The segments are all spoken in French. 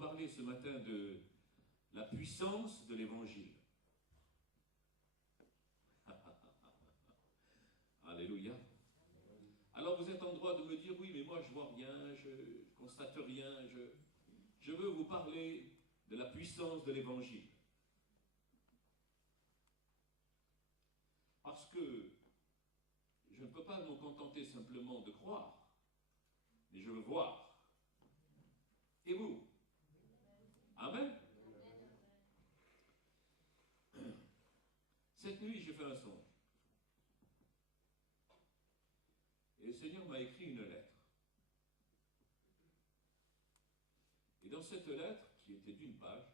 parler ce matin de la puissance de l'Évangile. Alléluia. Alors vous êtes en droit de me dire, oui, mais moi je vois rien, je constate rien, je veux vous parler de la puissance de l'Évangile. Parce que je ne peux pas me contenter simplement de croire, mais je veux voir. Et vous? Amen. Cette nuit, j'ai fait un songe. Et le Seigneur m'a écrit une lettre. Et dans cette lettre, qui était d'une page,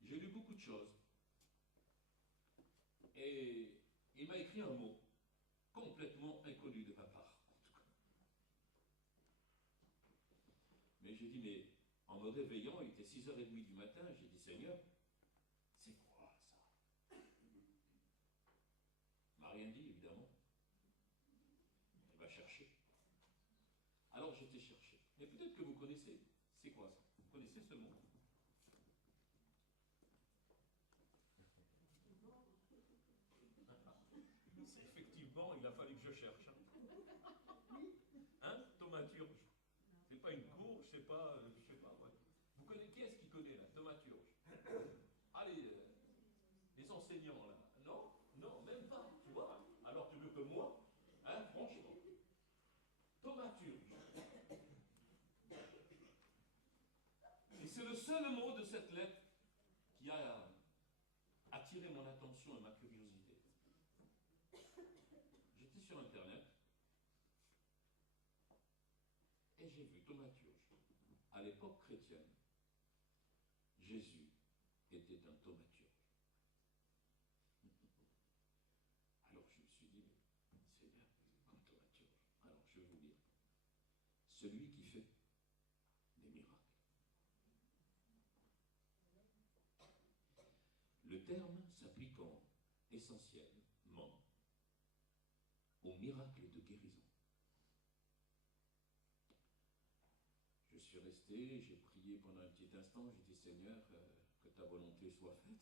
j'ai lu beaucoup de choses. Et il m'a écrit un mot, complètement inconnu de ma part, en tout cas. Mais j'ai dit, mais en me réveillant, il était 6h30 du matin, j'ai dit, Seigneur, c'est quoi ça? Il m'a rien dit, évidemment. Il va chercher. Alors j'étais cherché. Mais peut-être que vous connaissez. C'est quoi ça? Vous connaissez ce mot? C'est effectivement, il a fallu que je cherche. Hein? Thaumaturge. C'est pas une courge, c'est pas, je sais pas. Ouais. Vous connaissez, qui est-ce qui connaît la thaumaturge? Allez, les enseignants là. Non, non, même pas. Tu vois? Alors tu veux que moi? Hein, franchement. Thaumaturge. Et c'est le seul mot de cette lettre qui a attiré mon attention et ma curiosité. J'étais sur Internet et j'ai vu thaumaturge. À l'époque chrétienne, Jésus était un thaumaturge. Alors je me suis dit, mais c'est bien, comme thaumaturge. Alors je vais vous dire, celui qui fait des miracles. Le terme s'applique essentiellement aux miracles de guérison. Je suis resté, j'ai prié pendant un petit instant, j'ai dit Seigneur, que ta volonté soit faite.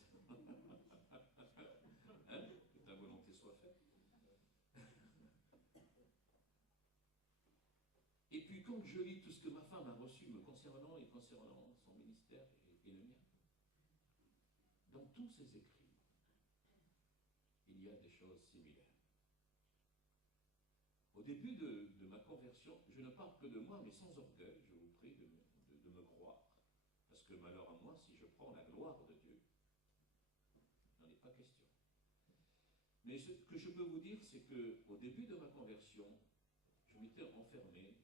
Hein? Que ta volonté soit faite. Et puis quand je lis tout ce que ma femme a reçu me concernant et concernant son ministère et le mien, dans tous ces écrits, il y a des choses similaires. Au début de ma conversion, je ne parle que de moi, mais sans orgueil, je vous prie de me croire. Parce que malheur à moi, si je prends la gloire de Dieu, il n'en est pas question. Mais ce que je peux vous dire, c'est qu'au début de ma conversion, je m'étais enfermé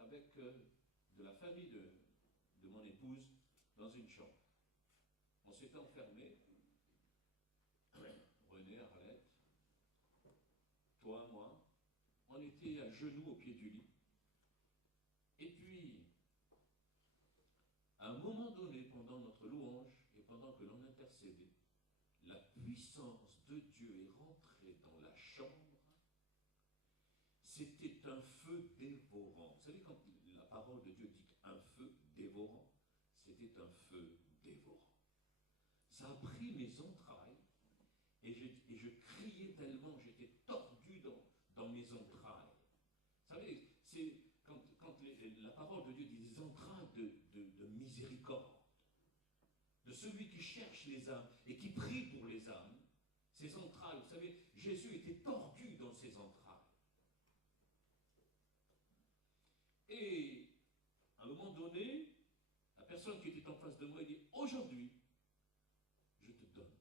avec de la famille de mon épouse dans une chambre. On s'était enfermé, René, Arlette, toi, moi, on était à genoux au pied du lit. Et puis, à un moment donné, pendant notre louange et pendant que l'on intercédait, la puissance de Dieu est rentrée dans la chambre. C'était un feu dévorant. Vous savez, quand la parole de Dieu dit un feu dévorant, c'était un feu dévorant. Ça a pris mes entrailles et je criais tellement, j'étais tordu dans mes entrailles. Vous savez, c'est quand la parole de Dieu dit des entrailles de miséricorde, de celui qui cherche les âmes et qui prie pour les âmes, ses entrailles, vous savez, Jésus était tordu dans ses entrailles. Et à un moment donné, la personne qui était en face de moi dit « Aujourd'hui, je te donne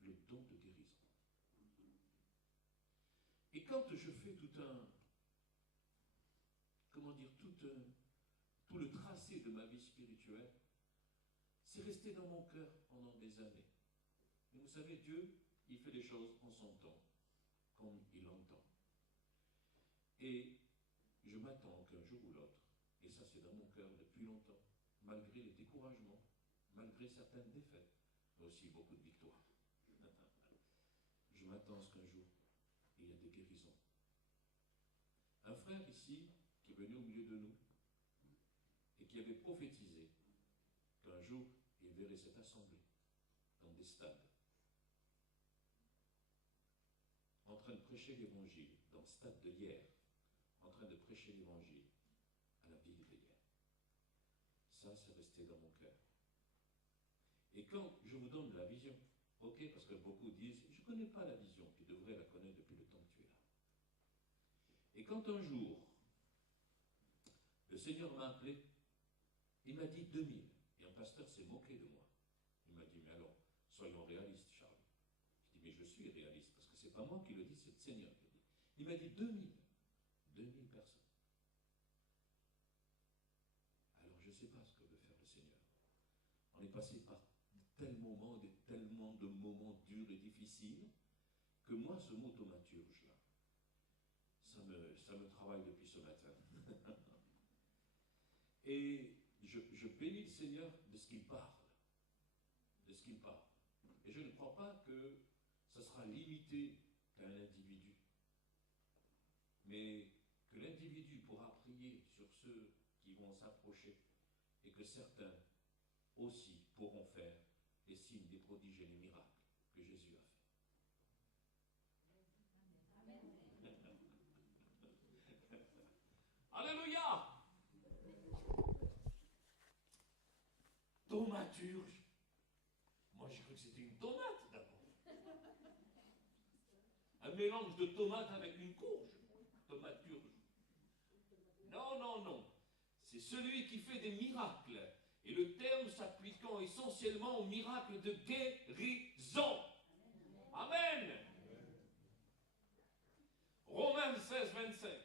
le don de guérison. » Et quand je fais tout le tracé de ma vie spirituelle, c'est resté dans mon cœur pendant des années. Mais vous savez, Dieu, il fait les choses en son temps, comme il entend. Et je m'attends qu'un jour ou l'autre, et ça c'est dans mon cœur depuis longtemps, malgré les découragements, malgré certaines défaites, mais aussi beaucoup de victoires. Je m'attends à ce qu'un jour, il y a des guérisons. Un frère ici, qui est venu au milieu de nous, et qui avait prophétisé qu'un jour, il verrait cette assemblée dans des stades, en train de prêcher l'évangile, dans le stade de hier, en train de prêcher l'évangile à la ville de hier. Ça, c'est resté dans mon cœur. Et quand je vous donne la vision, ok, parce que beaucoup disent, je ne connais pas la vision, tu devrais la connaître depuis le temps que tu es là. Et quand un jour, le Seigneur m'a appelé, il m'a dit 2000. Et un pasteur s'est moqué de moi. Il m'a dit, mais alors, soyons réalistes, Charles. Je dis, mais je suis réaliste, parce que ce n'est pas moi qui le dis, c'est le Seigneur qui le dit. Il m'a dit 2000. 2000 personnes. Alors, je ne sais pas ce que veut faire le Seigneur. On est passé par tellement de moments durs et difficiles, que moi, ce mot thaumaturge-là, ça me travaille depuis ce matin. Et je bénis le Seigneur de ce qu'il parle. De ce qu'il parle. Et je ne crois pas que ça sera limité qu'à un individu. Mais que l'individu pourra prier sur ceux qui vont s'approcher et que certains aussi pourront faire les signes, des prodiges et les miracles que Jésus a fait. Alléluia! Thaumaturge. Moi, j'ai cru que c'était une tomate d'abord. Un mélange de tomate avec une courge. Thaumaturge. Non, non, non. C'est celui qui fait des miracles. Et le terme s'appliquant essentiellement aux miracles de guérison. Amen. Romains 16, 25.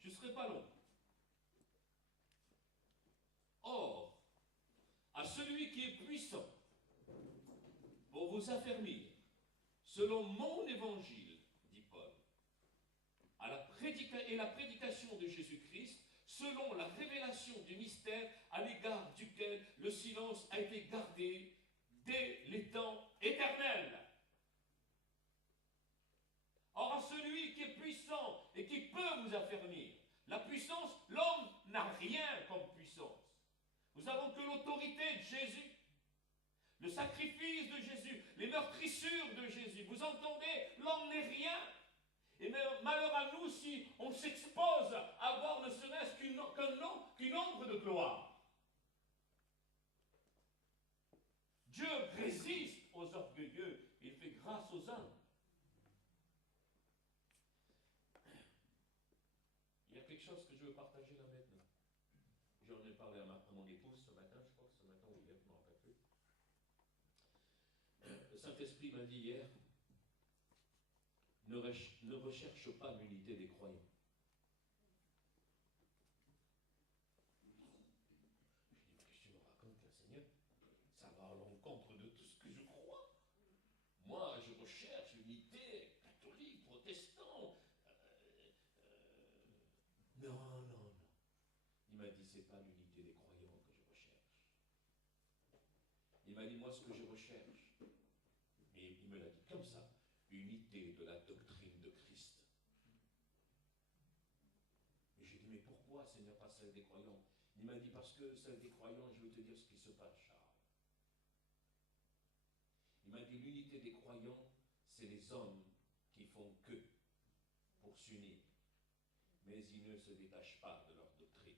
Je ne serai pas long. Or, à celui qui est puissant pour vous affermir, selon mon évangile, dit Paul, et la prédication de Jésus-Christ, selon la révélation du mystère à l'égard duquel le silence a été gardé dès les temps éternels. Or, à celui qui est puissant et qui peut vous affermir, la puissance, l'homme n'a rien comme puissance. Nous avons que l'autorité de Jésus, le sacrifice de Jésus, les meurtrissures de Jésus. Vous entendez, l'homme n'est rien. Et malheur à nous si on s'expose à avoir ne serait-ce qu'une ombre de gloire. Dieu résiste aux orgueilleux, il fait grâce aux humbles. Il y a quelque chose que je veux partager là maintenant. J'en ai parlé à mon épouse ce matin, je crois que ce matin ou hier, je ne me rappelle plus. Le Saint-Esprit m'a dit hier, ne recherche pas l'unité des croyants. Je dis, mais qu'est-ce que tu me racontes là, Seigneur? Ça va à l'encontre de tout ce que je crois. Moi, je recherche l'unité catholique, protestant. Non, non, non. Il m'a dit, c'est pas l'unité des croyants que je recherche. Il m'a dit, moi, ce que je recherche, et il me l'a dit comme ça, unité de la doctrine de Christ. Et j'ai dit, mais pourquoi, Seigneur, pas celle des croyants? Il m'a dit, parce que celle des croyants, je vais te dire ce qui se passe, Charles. Il m'a dit, l'unité des croyants, c'est les hommes qui font que pour s'unir. Mais ils ne se détachent pas de leur doctrine.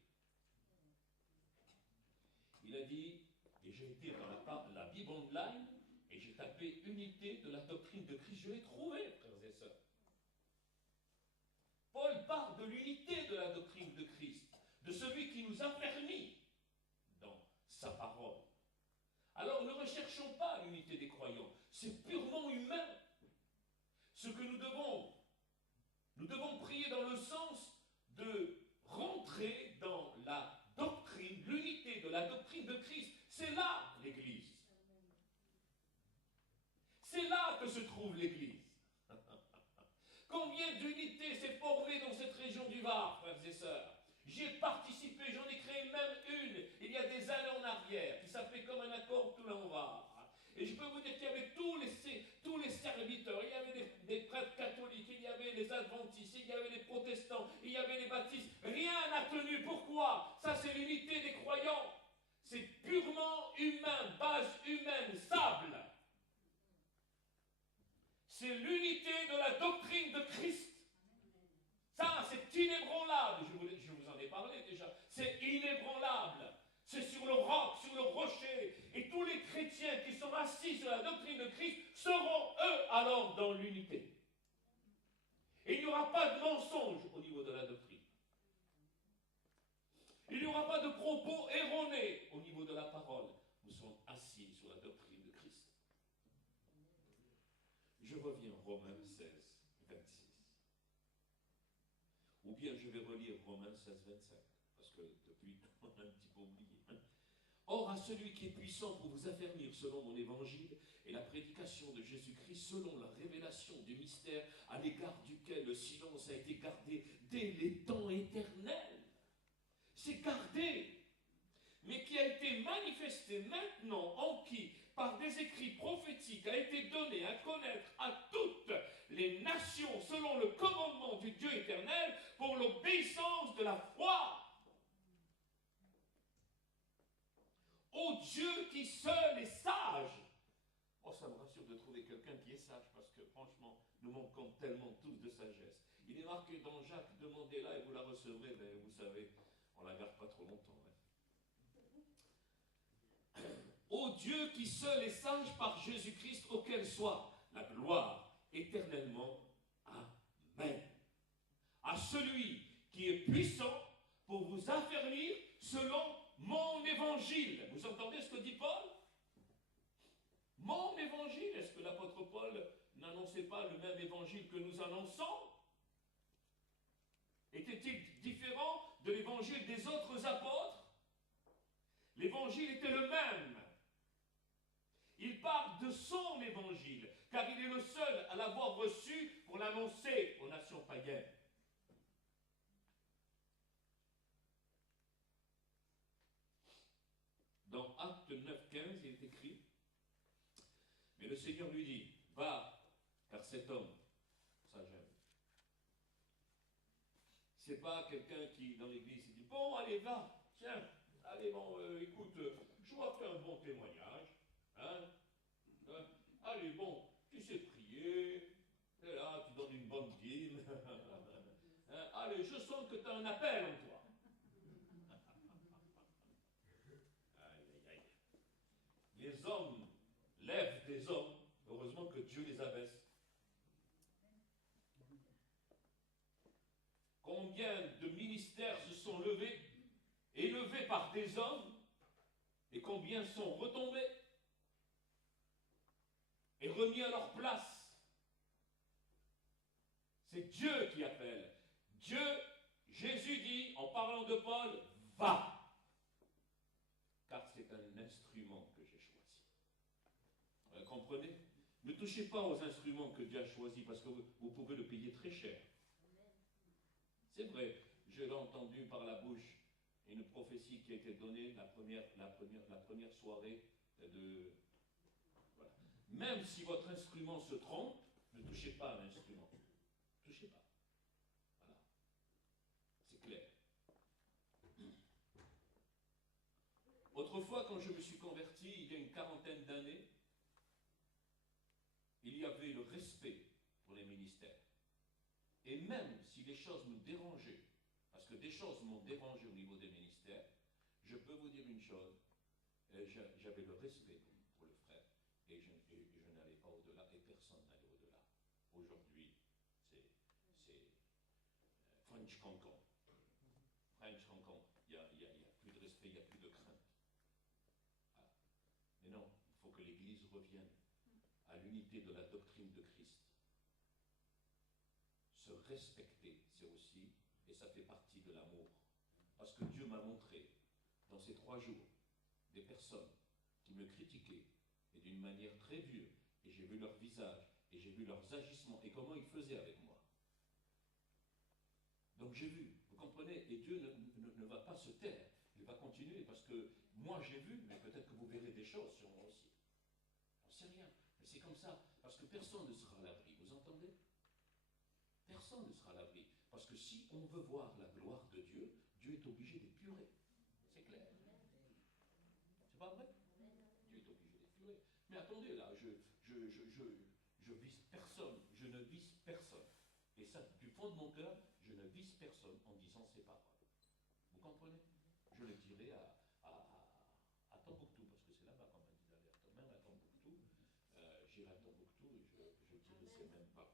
Il a dit, et j'ai été dans la Bible online, et j'ai tapé unité de la doctrine de Christ. Je l'ai trouvé, frères et sœurs. Paul parle de l'unité de la doctrine de Christ, de celui qui nous affermit dans sa parole. Alors ne recherchons pas l'unité des croyants, c'est purement humain. Ce que nous devons prier dans le sens de rentrer dans la doctrine, l'unité de la doctrine de Christ. C'est là l'Église. C'est là que se trouve l'Église. Combien d'unités s'est formée dans cette région du Var, frères et sœurs? J'y ai participé, j'en ai créé même une, il y a des années en arrière, qui s'appelait comme un accord tout l'envers. Et je peux vous dire qu'il y avait tous les serviteurs, il y avait des prêtres catholiques, il y avait les adventistes, il y avait les protestants, il y avait les baptistes. c'est l'unité de la doctrine de Christ. Ça, c'est inébranlable. Je vous en ai parlé déjà. C'est inébranlable. C'est sur le roc, sur le rocher. Et tous les chrétiens qui sont assis sur la doctrine de Christ seront, eux, alors dans l'unité. Et il n'y aura pas de mensonge au niveau de la doctrine. Il n'y aura pas de propos erronés au niveau de la parole. Nous sommes assis sur la doctrine de Christ. Je reviens Romains 16, 26. Ou bien je vais relire Romains 16, 25. Parce que depuis, on a un petit peu oublié. Or, à celui qui est puissant pour vous affermir selon mon évangile et la prédication de Jésus-Christ selon la révélation du mystère à l'égard duquel le silence a été gardé dès les temps éternels. C'est gardé, mais qui a été manifesté maintenant en qui, par des écrits prophétiques, a été donné à connaître à toutes les nations selon le commandement du Dieu éternel pour l'obéissance de la foi. Ô Dieu qui seul est sage. Oh, ça me rassure de trouver quelqu'un qui est sage, parce que franchement, nous manquons tellement tous de sagesse. Il est marqué dans Jacques, demandez-la et vous la recevrez, mais vous savez, on ne la garde pas trop longtemps. Hein. Ô Dieu qui seul est sage par Jésus-Christ, auquel soit la gloire éternellement. Amen. À celui qui est puissant pour vous affermir selon mon évangile. Vous entendez ce que dit Paul? Mon évangile. Est-ce que l'apôtre Paul n'annonçait pas le même évangile que nous annonçons? Était-il différent de l'évangile des autres apôtres? L'évangile était le même. Il parle de son évangile, car il est le seul à l'avoir reçu pour l'annoncer aux nations païennes. Dans Acte 9, 15, il est écrit, mais le Seigneur lui dit, va, car cet homme, ça j'aime. C'est pas quelqu'un qui, dans l'église, dit, bon, allez, va, tiens, allez, bon, écoute, je vois que tu as un bon témoignage, hein, allez, bon, tu sais prier, et là, tu donnes une bonne dîme, hein, allez, je sens que tu as un appel en toi. Les hommes lèvent des hommes, heureusement que Dieu les abaisse. Combien de ministères se sont levés, élevés par des hommes, et combien sont retombés et remis à leur place. C'est Dieu qui appelle. Dieu, Jésus dit, en parlant de Paul, va. Car c'est un instrument que j'ai choisi. Vous comprenez? Ne touchez pas aux instruments que Dieu a choisis, parce que vous pouvez le payer très cher. C'est vrai, je l'ai entendu par la bouche, une prophétie qui a été donnée la première soirée de... Voilà. Même si votre instrument se trompe, ne touchez pas à l'instrument. Ne touchez pas. Voilà. C'est clair. Autrefois, quand je me suis converti, il y a une quarantaine d'années, il y avait le respect pour les ministères. Et même si les choses me dérangeaient, parce que des choses m'ont dérangé au niveau des ministères, je peux vous dire une chose, j'avais le respect pour le frère, et je n'allais pas au-delà, et personne n'allait au-delà. Aujourd'hui, c'est French Cancan. French Cancan, il n'y a plus de respect, il n'y a plus de crainte. Voilà. Mais non, il faut que l'Église revienne à l'unité de la doctrine de Christ. Se respecter, c'est aussi, et ça fait partie de l'amour. Parce que Dieu m'a montré, dans ces 3 jours, des personnes qui me critiquaient, et d'une manière très dure, et j'ai vu leur visage, et j'ai vu leurs agissements, et comment ils faisaient avec moi. Donc j'ai vu, vous comprenez, et Dieu ne va pas se taire, il va continuer, parce que moi j'ai vu, mais peut-être que vous verrez des choses sur moi aussi. On ne sait rien, mais c'est comme ça, parce que personne ne sera à l'abri, vous entendez? Personne ne sera à l'abri. Parce que si on veut voir la gloire de Dieu, Dieu est obligé d'épurer. C'est clair. C'est pas vrai? Dieu est obligé d'épurer. Mais attendez, là, je vise personne, je ne vise personne. Et ça, du fond de mon cœur, je ne vise personne en disant ces paroles. Vous comprenez? Je le dirai à Tombouctou, parce que c'est là-bas qu'on m'a dit d'aller à Tombouctou. Même à Tombouctou, j'irai à Tombouctou et je dirai ces mêmes paroles.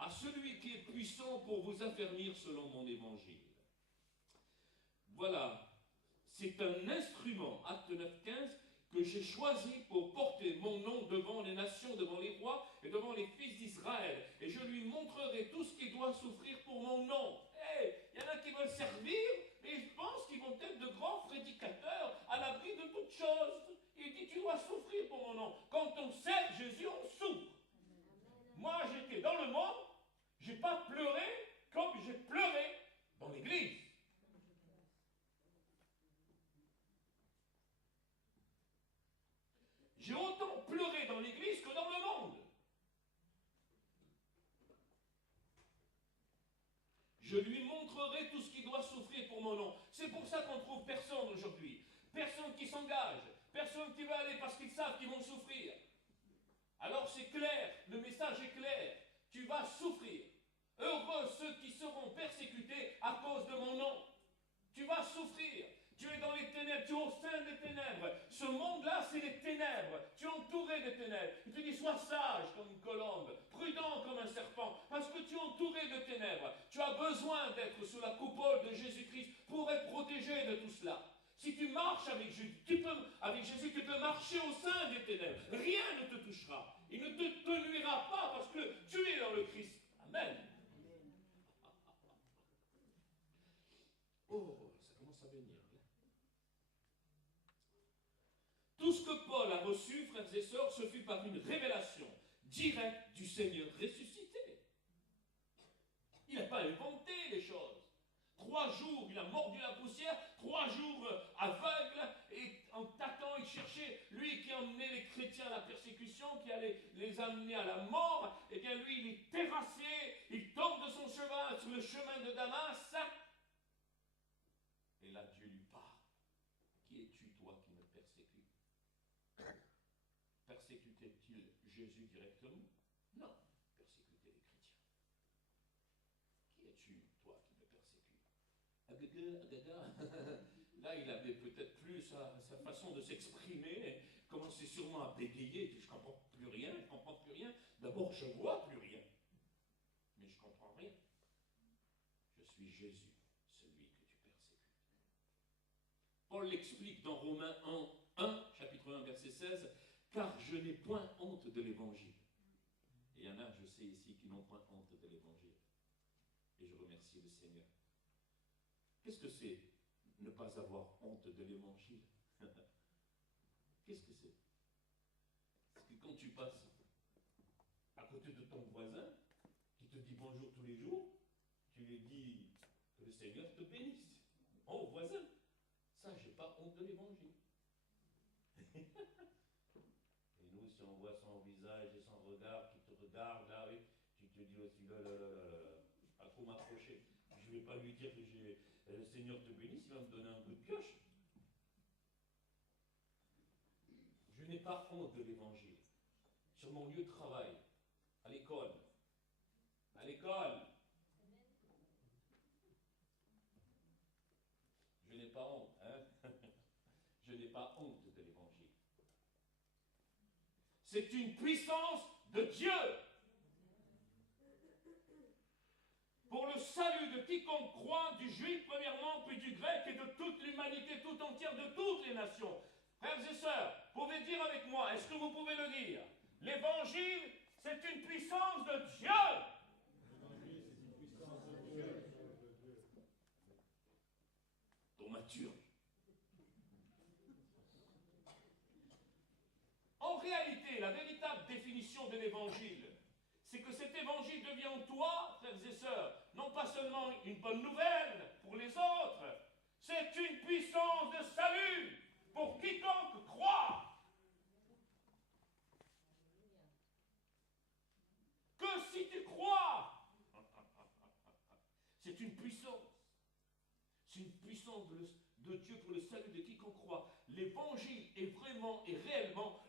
À celui qui est puissant pour vous affermir selon mon évangile. Voilà, c'est un instrument, Acte 9.15, que j'ai choisi pour porter mon nom devant les nations, devant les rois et devant les fils d'Israël. Et je lui montrerai tout ce qu'il doit souffrir pour mon nom. Il y en a qui veulent servir, mais ils pensent qu'ils vont être de grands prédicateurs à l'abri de toutes choses. Il dit, tu dois souffrir pour mon nom. Quand on sert Jésus, on souffre. Moi, j'étais dans le monde, je n'ai pas pleuré comme j'ai pleuré dans l'église. J'ai autant pleuré dans l'église que dans le monde. Je lui montrerai tout ce qu'il doit souffrir pour mon nom. C'est pour ça qu'on trouve personne aujourd'hui. Personne qui s'engage. Personne qui va aller parce qu'ils savent qu'ils vont souffrir. Alors c'est clair, le message est clair. Tu vas souffrir. Heureux ceux qui seront persécutés à cause de mon nom. Tu vas souffrir. Tu es dans les ténèbres, tu es au sein des ténèbres. Ce monde-là, c'est les ténèbres. Tu es entouré des ténèbres. Il te dit, sois sage comme une colombe, prudent comme un serpent, parce que tu es entouré de ténèbres. Tu as besoin d'être sous la coupole de Jésus-Christ pour être protégé de tout cela. Si tu marches avec Jésus, tu peux marcher au sein des ténèbres. Rien ne te touchera. Il ne te nuira pas parce que tu es dans le Christ. Amen. Oh, ça commence à venir. Tout ce que Paul a reçu, frères et sœurs, ce fut par une révélation directe du Seigneur ressuscité. Il n'a pas inventé les choses. 3 jours, il a mordu la poussière, 3 jours aveugle, et en tâtant, il cherchait, lui qui emmenait les chrétiens à la persécution, qui allait les amener à la mort, et bien lui, il est terrassé, il tombe de son cheval sur le chemin de Damas, et là, Dieu lui parle. Qui es-tu, toi, qui me persécutes? Persécutait-il Jésus directement? Non, persécutait les chrétiens. Qui es-tu, toi, qui me persécutes? Agaga. Là, il avait peut-être plus sa façon de s'exprimer, commençait sûrement à bégayer, je ne comprends plus rien, je ne comprends plus rien. D'abord, je ne vois plus rien, mais je ne comprends rien. Je suis Jésus, celui que tu persécutes. Paul l'explique dans Romains 1, chapitre 1, verset 16, « Car je n'ai point honte de l'évangile. » Et il y en a, je sais ici, qui n'ont point honte de l'évangile. Et je remercie le Seigneur. Qu'est-ce que c'est ne pas avoir honte de l'évangile? Qu'est-ce que c'est? Parce que quand tu passes à côté de ton voisin, qui te dit bonjour tous les jours, tu lui dis que le Seigneur te bénisse. Oh, voisin, ça, j'ai pas honte de l'évangile. Et nous, si on voit son visage et son regard qui te regarde, là, oui, tu te dis aussi, là, pas trop m'approcher. Je ne vais pas lui dire que le Seigneur te bénisse, il va me donner un coup de pioche. Je n'ai pas honte de l'évangile. Sur mon lieu de travail, à l'école. À l'école. Je n'ai pas honte, hein? Je n'ai pas honte de l'évangile. C'est une puissance de Dieu pour le salut de quiconque croit, du juif premièrement, puis du grec et de toute l'humanité tout entière, de toutes les nations. Frères et sœurs, pouvez dire avec moi, est-ce que vous pouvez le dire? L'évangile, c'est une puissance de Dieu. L'évangile, c'est une puissance de Dieu. Thaumaturge. En réalité, la véritable définition de l'évangile, c'est que cet évangile devient en toi, frères et sœurs, non pas seulement une bonne nouvelle pour les autres, c'est une puissance de salut pour quiconque croit. Que si tu crois, c'est une puissance. C'est une puissance de Dieu pour le salut de quiconque croit. L'évangile est vraiment et réellement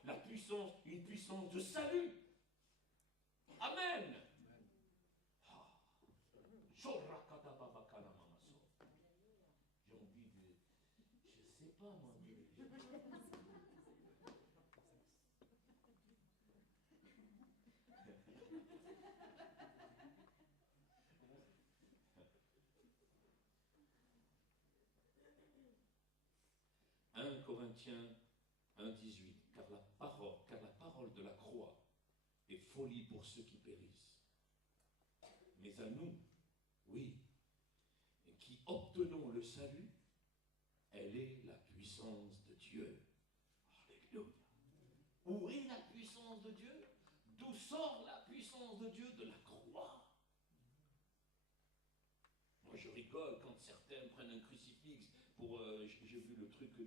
pas, moi. Un Corinthiens 1,18, car la parole de la croix est folie pour ceux qui périssent. Mais à nous, oui, qui obtenons le salut, elle est la puissance de Dieu. Alléluia. Où est la puissance de Dieu? D'où sort la puissance de Dieu? De la croix. Moi, je rigole quand certains prennent un crucifix pour... j'ai vu le truc de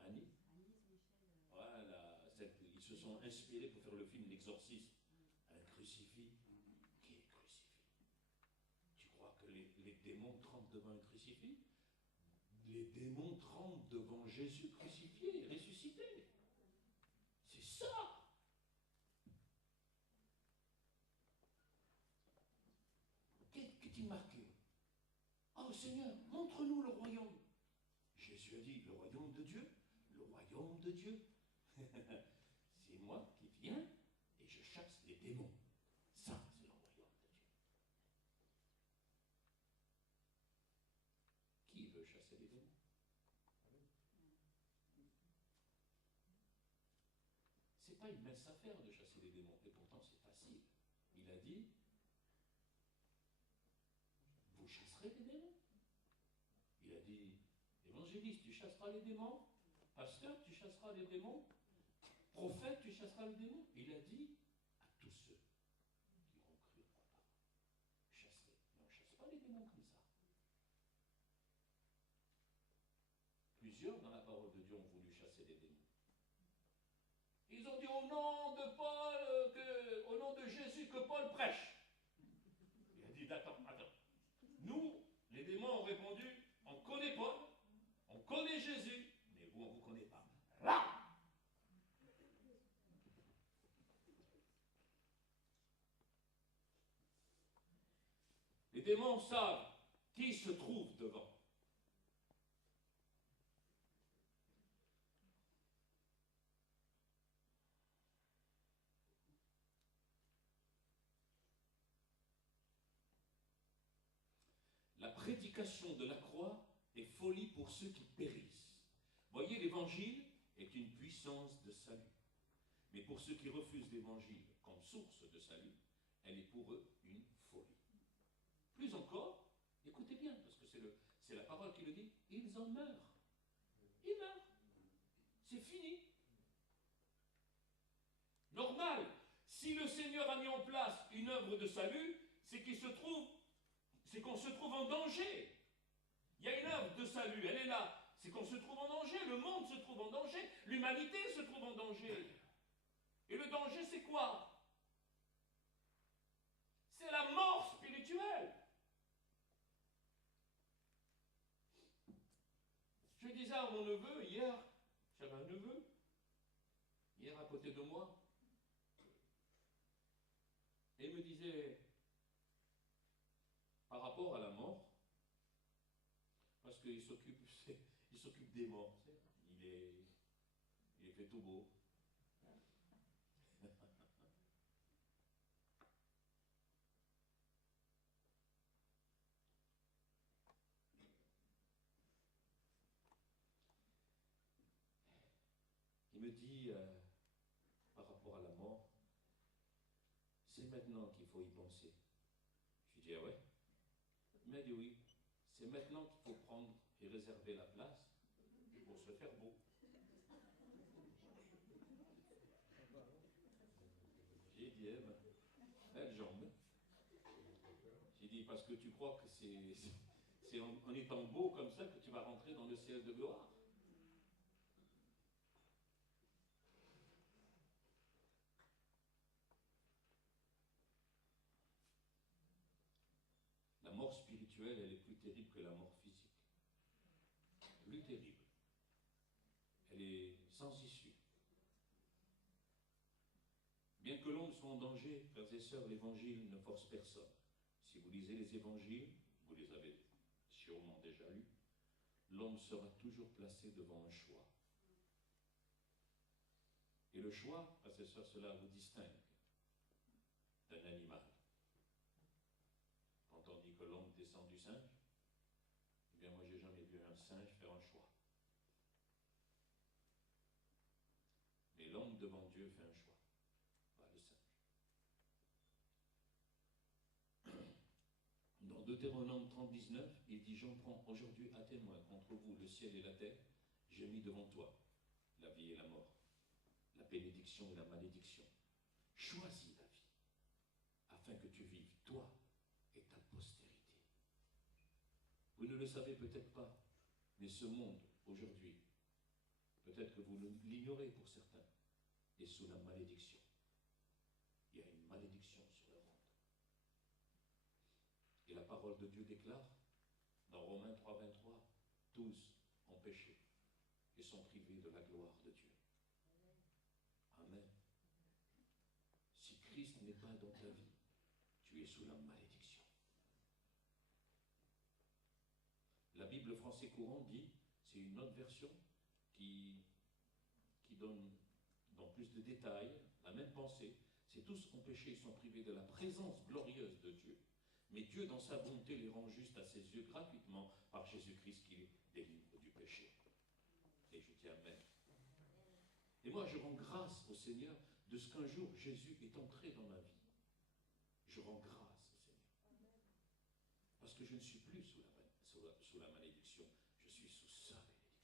Annie. Voilà, ils se sont inspirés pour faire le film L'Exorcisme. Un crucifix. Qui est crucifix? Tu crois que les démons tremblent devant un crucifix? Les démons tremblent devant Jésus crucifié, ressuscité. C'est ça. Qu'est-il marqué? Oh Seigneur, montre-nous le royaume. Jésus a dit, le royaume de Dieu? Le royaume de Dieu. C'est moi qui viens et je chasse les démons. Ça, c'est le royaume de Dieu. Qui veut chasser les démons? C'est pas une mince affaire de chasser les démons, et pourtant c'est facile. Il a dit, vous chasserez les démons. Il a dit, évangéliste, tu chasseras les démons. Pasteur, tu chasseras les démons. Prophète, tu chasseras les démons. Il a dit à tous ceux qui ont cru à ma parole, chasserez. Mais on ne chasse pas les démons comme ça. Plusieurs dans la parole de Dieu ont voulu chasser les démons. Ils ont dit au nom de Paul, au nom de Jésus que Paul prêche. Il a dit, attends. Nous, les démons ont répondu, on connaît Paul, on connaît Jésus, mais vous, on ne vous connaît pas. Là! Les démons savent qui se trouve devant. La prédication de la croix est folie pour ceux qui périssent. Voyez, l'évangile est une puissance de salut. Mais pour ceux qui refusent l'évangile comme source de salut, elle est pour eux une folie. Plus encore, écoutez bien, parce que c'est la parole qui le dit, ils en meurent. Ils meurent. C'est fini. Normal. Si le Seigneur a mis en place une œuvre de salut, c'est qu'on se trouve en danger. Il y a une œuvre de salut, elle est là. C'est qu'on se trouve en danger, le monde se trouve en danger, l'humanité se trouve en danger. Et le danger, c'est quoi? C'est la mort spirituelle. Je disais à mon neveu hier, j'avais un neveu, hier à côté de moi, et il me disait, par rapport à la mort, parce qu'il s'occupe des morts, tu sais, il fait tout beau. Il me dit, par rapport à la mort, c'est maintenant qu'il faut y penser. Je lui dis, ah ouais? Il m'a dit oui, c'est maintenant qu'il faut prendre et réserver la place pour se faire beau. J'ai dit, eh ben, belle jambe. J'ai dit, parce que tu crois que c'est en étant beau comme ça que tu vas rentrer dans le ciel de gloire. La mort spirituelle, elle est plus terrible que la mort physique. Plus terrible. Elle est sans issue. Bien que l'homme soit en danger, frères et sœurs, l'évangile ne force personne. Si vous lisez les évangiles, vous les avez sûrement déjà lus, l'homme sera toujours placé devant un choix. Et le choix, parce que cela vous distingue d'un animal. Quand on dit que l'homme descend du singe, eh bien moi j'ai jamais vu un singe faire un choix. Mais l'homme devant Dieu fait un choix, pas le singe. Dans Deutéronome 30, 19, il dit: j'en prends aujourd'hui à témoin contre vous le ciel et la terre, j'ai mis devant toi la vie et la mort, la bénédiction et la malédiction. Choisis la vie, afin que tu vives, toi et ta postérité. Vous ne le savez peut-être pas, mais ce monde, aujourd'hui, peut-être que vous l'ignorez pour certains, est sous la malédiction. Il y a une malédiction sur le monde. Et la parole de Dieu déclare, dans Romains 3, 23, tous ont péché et sont privés de la gloire de Dieu. Amen. Si Christ n'est pas dans ta vie, tu es sous la malédiction. La Bible français courant dit, c'est une autre version qui donne dans plus de détails la même pensée, c'est tous ont péché et sont privés de la présence glorieuse de Dieu. Mais Dieu, dans sa bonté, les rend justes à ses yeux gratuitement par Jésus-Christ qui les délivre du péché. Et je dis Amen. Et moi, je rends grâce au Seigneur de ce qu'un jour Jésus est entré dans ma vie. Je rends grâce au Seigneur. Parce que je ne suis plus sous la malédiction, je suis sous sa bénédiction.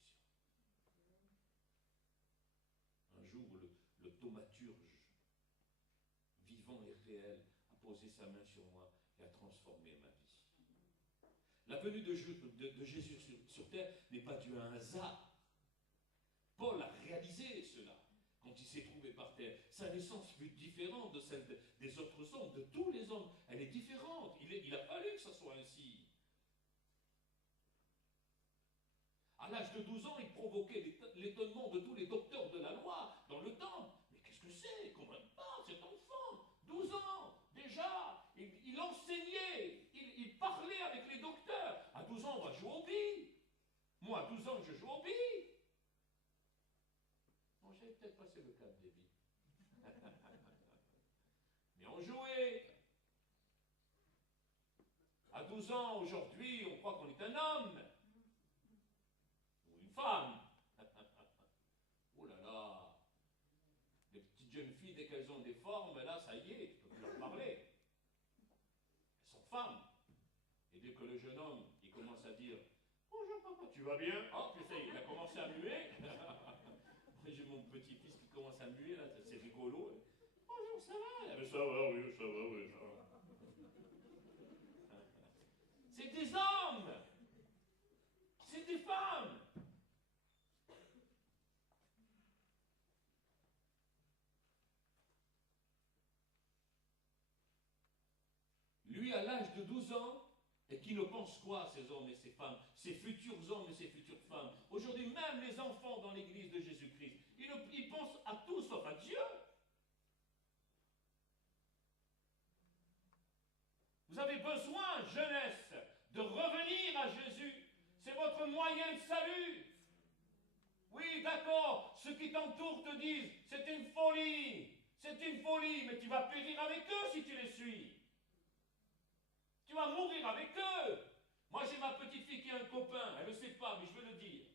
Un jour, le thaumaturge, vivant et réel, a posé sa main sur moi et a transformé ma vie. La venue de Jésus sur terre n'est pas due à un hasard. Paul a réalisé cela quand il s'est trouvé par terre. Sa naissance fut différente de celle des autres hommes, de tous les hommes. Elle est différente. Il a fallu que ça soit ainsi. À l'âge de 12 ans, il provoquait l'étonnement de tous les docteurs de la loi dans le temple. Mais qu'est-ce que c'est? Comment il parle, cet enfant? 12 ans, déjà, il enseignait, il parlait avec les docteurs. À 12 ans, on va jouer aux billes. Moi, à 12 ans, je joue aux billes. Bon, j'avais peut-être passé le cap des billes. Mais on jouait. À 12 ans, aujourd'hui, on croit qu'on est un homme. Ou une femme. Oh là là. Les petites jeunes filles, dès qu'elles ont des formes, là, ça y est, tu peux plus leur parler. Elles sont femmes. Et dès que le jeune homme, il commence à dire « Bonjour papa, tu vas bien ?» Oh, puis ça y est, il a commencé à muer. J'ai mon petit-fils qui commence à muer, là, c'est rigolo. « Bonjour, ça va ?» « Ça va, oui, ça va, oui, ça va. » C'est des hommes. C'est des femmes. Lui, à l'âge de 12 ans, et qui ne pense quoi, ces hommes et ces femmes, ces futurs hommes et ces futures femmes? Aujourd'hui, même les enfants dans l'église de Jésus-Christ, ils pensent à tout sauf à Dieu. Vous avez besoin, jeunesse, de revenir à Jésus. C'est votre moyen de salut. Oui, d'accord, ceux qui t'entourent te disent, c'est une folie, mais tu vas périr avec eux si tu les suis. Tu vas mourir avec eux. Moi, j'ai ma petite fille qui a un copain, elle ne le sait pas, mais je vais le dire.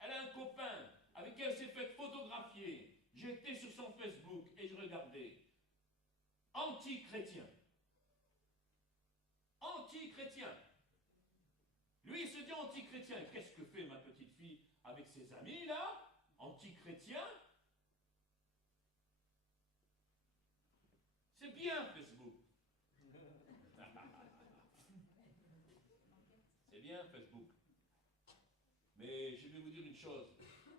Elle a un copain avec qui elle s'est fait photographier. J'étais sur son Facebook et je regardais. Anti-chrétien. Anti-chrétien. Lui, il se dit anti-chrétien. Et qu'est-ce que fait ma petite fille avec ses amis, là? Anti-chrétien. C'est bien, Facebook. C'est bien, Facebook. Mais je vais vous dire une chose.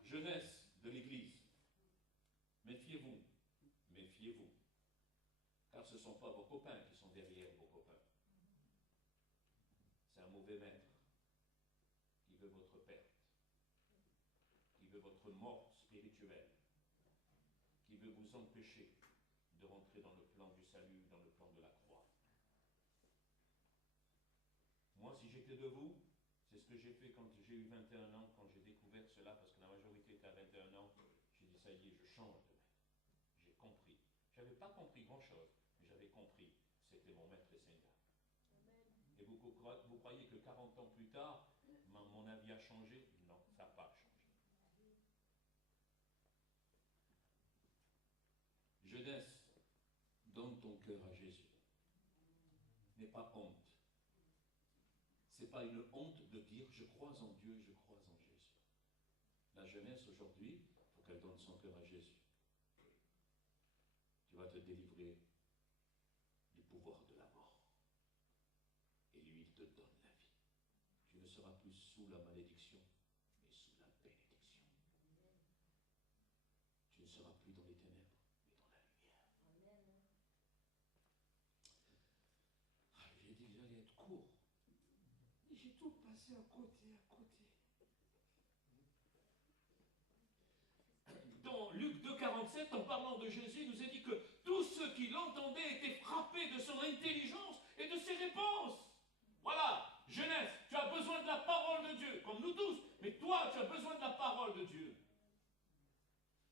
Jeunesse de l'Église, méfiez-vous. Méfiez-vous. Car ce ne sont pas vos copains qui sont derrière vos copains. C'est un mauvais maître qui veut votre perte, qui veut votre mort spirituelle, qui veut vous empêcher de rentrer dans le plan du salut, dans le plan de la croix. Moi, si j'étais de vous, C'est ce que j'ai fait quand j'ai eu 21 ans, quand j'ai découvert cela, parce que la majorité était à 21 ans. J'ai dit, ça y est, je change de maître. J'ai compris. Je n'avais pas compris grand-chose, mais j'avais compris. C'était mon maître et Seigneur. Et vous croyez que 40 ans plus tard, mon avis a changé? Non, ça n'a pas changé. Jeunesse, donne ton cœur à Jésus. N'aie pas honte. Ce n'est pas une honte de dire je crois en Dieu, je crois en Jésus. La jeunesse aujourd'hui, il faut qu'elle donne son cœur à Jésus. Tu vas te délivrer du pouvoir de la mort. Et lui, il te donne la vie. Tu ne seras plus sous la malédiction, mais sous la bénédiction. Tu ne seras plus dans les ténèbres, mais dans la lumière. Ah, j'ai dit que j'allais être court. Et j'ai tout passé à côté. Dans Luc 2,47, en parlant de Jésus, nous est dit que tous ceux qui l'entendaient étaient frappés de son intelligence et de ses réponses. Voilà, jeunesse, tu as besoin de la parole de Dieu, comme nous tous, mais toi, tu as besoin de la parole de Dieu.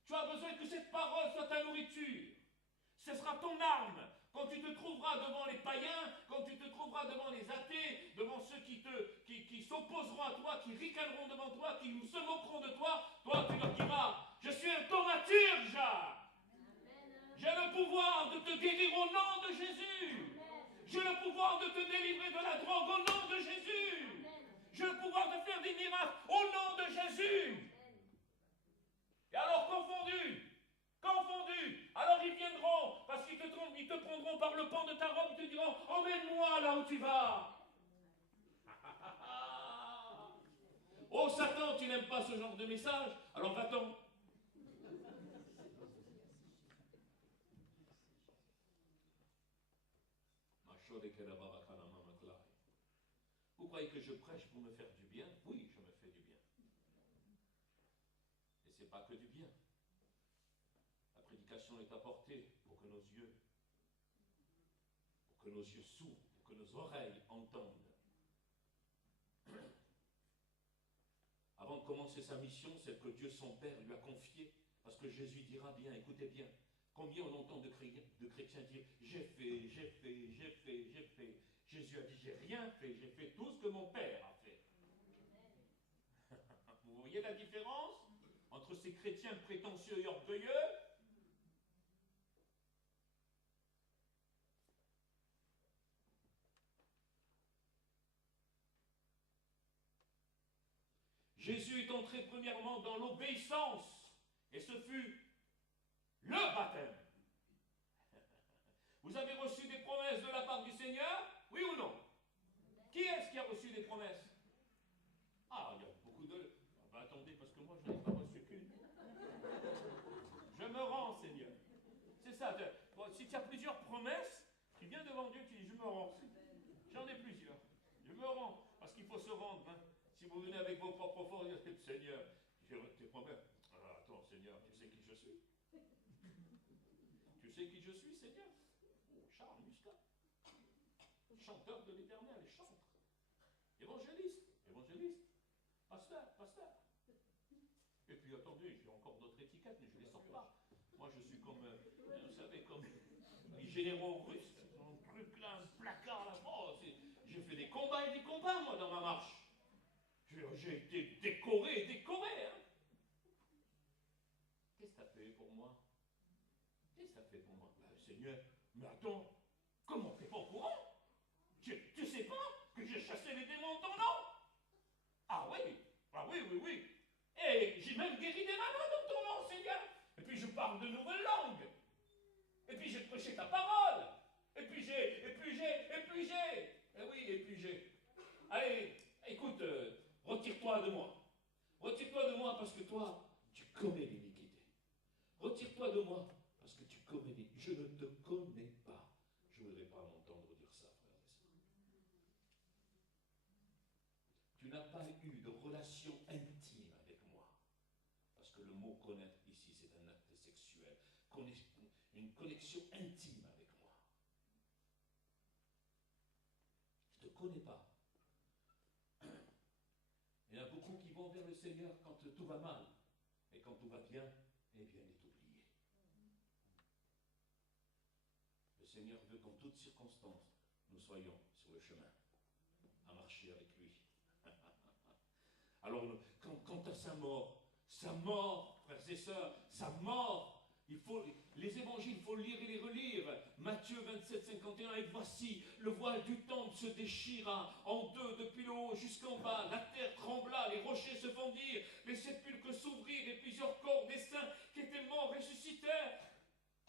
Tu as besoin que cette parole soit ta nourriture. Ce sera ton arme. Quand tu te trouveras devant les païens, quand tu te trouveras devant les athées, devant ceux qui s'opposeront à toi, qui ricaneront devant toi, qui se moqueront de toi, toi tu leur diras, je suis un thaumaturge. J'ai le pouvoir de te guérir au nom de Jésus. J'ai le pouvoir de te délivrer de la drogue au nom de Jésus. J'ai le pouvoir de faire des miracles au nom de Jésus. Et alors confondus, alors ils viendront, parce qu'ils te prendront par le pan de ta robe, ils te diront, emmène-moi là où tu vas. Oh Satan, tu n'aimes pas ce genre de message, alors va-t'en. Vous croyez que je prêche pour me faire du bien? Oui, je me fais du bien. Et ce n'est pas que du bien. La prédication est apportée pour que nos yeux s'ouvrent, pour que nos oreilles entendent. Avant de commencer sa mission, celle que Dieu son Père lui a confiée, parce que Jésus dira bien, écoutez bien, combien on entend de chrétiens dire « j'ai fait ». Jésus a dit « j'ai rien fait, j'ai fait tout ce que mon Père a fait ». Vous voyez la différence entre ces chrétiens prétentieux et orgueilleux? Jésus est entré premièrement dans l'obéissance, et ce fut le baptême. Vous avez reçu des promesses de la part du Seigneur? Oui ou non? Qui est-ce qui a reçu des promesses? Ah, il y a beaucoup de... Ah ben, attendez, parce que moi, je n'en ai pas reçu qu'une. Je me rends, Seigneur. C'est ça. Bon, si tu as plusieurs promesses, tu viens devant Dieu, tu dis, je me rends. J'en ai plusieurs. Je me rends. Parce qu'il faut se rendre. Hein. Si vous venez avec vos propres forces, vous dites, Seigneur, j'ai tes promesses. Ah, attends, Seigneur, tu sais qui je suis? Tu sais qui je suis, Seigneur? Oh, Charles Muscat. Chanteur de l'Éternel, chantre. Évangéliste, pasteur. Et puis attendez, j'ai encore d'autres étiquettes, mais je ne les sors pas. Moi je suis comme, vous savez, comme les généraux russes, un truc là, un placard là. Oh, j'ai fait des combats et des combats, moi, dans ma marche. J'ai été décoré. Hein. Qu'est-ce que tu as fait pour moi? Ben, Seigneur, mais attends, comment t'es pas au courant? Tu sais pas que j'ai chassé les démons en ton nom? Ah oui. Et j'ai même guéri des malades en ton nom, Seigneur. Et puis je parle de nouvelles langues. Et puis j'ai prêché ta parole. Et puis j'ai. Allez, écoute, retire-toi de moi. Retire-toi de moi parce que toi, tu commets l'iniquité. Retire-toi de moi parce que tu commets l'iniquité. Je ne te connais pas. Je ne voudrais pas m'entendre dire ça, frère et sœurs. Tu n'as pas eu de relation intime avec moi. Parce que le mot connaître ici, c'est un acte sexuel. Une connexion intime avec moi. Je ne te connais pas. beaucoup qui vont vers le Seigneur quand tout va mal. Et quand tout va bien, eh bien, il est oublié. Le Seigneur veut qu'en toutes circonstances, nous soyons sur le chemin, à marcher avec lui. Alors, quant à sa mort, frères et sœurs, sa mort, les évangiles, il faut lire et les relire. Matthieu 27, 51, et voici, le voile du temple se déchira en deux, depuis le haut jusqu'en bas. La terre trembla, les rochers se fendirent, les sépulcres s'ouvrirent, et plusieurs corps des saints qui étaient morts ressuscitèrent.